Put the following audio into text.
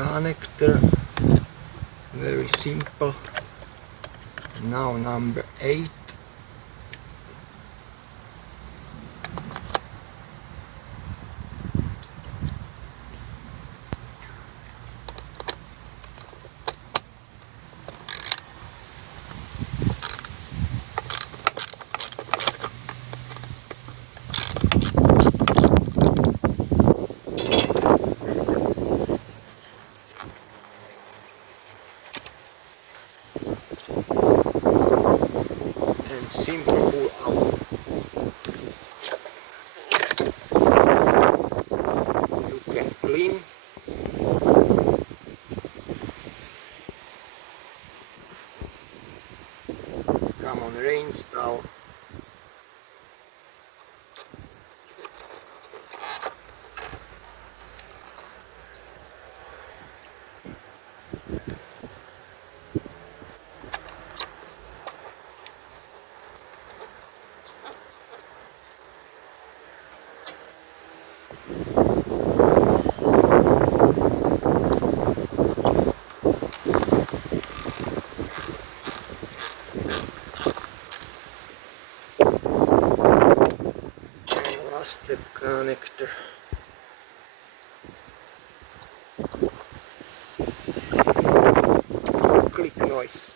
connector, very simple. Now number 8. And simple pull out. You can clean. Come on, reinstall. Last step connector. Click noise.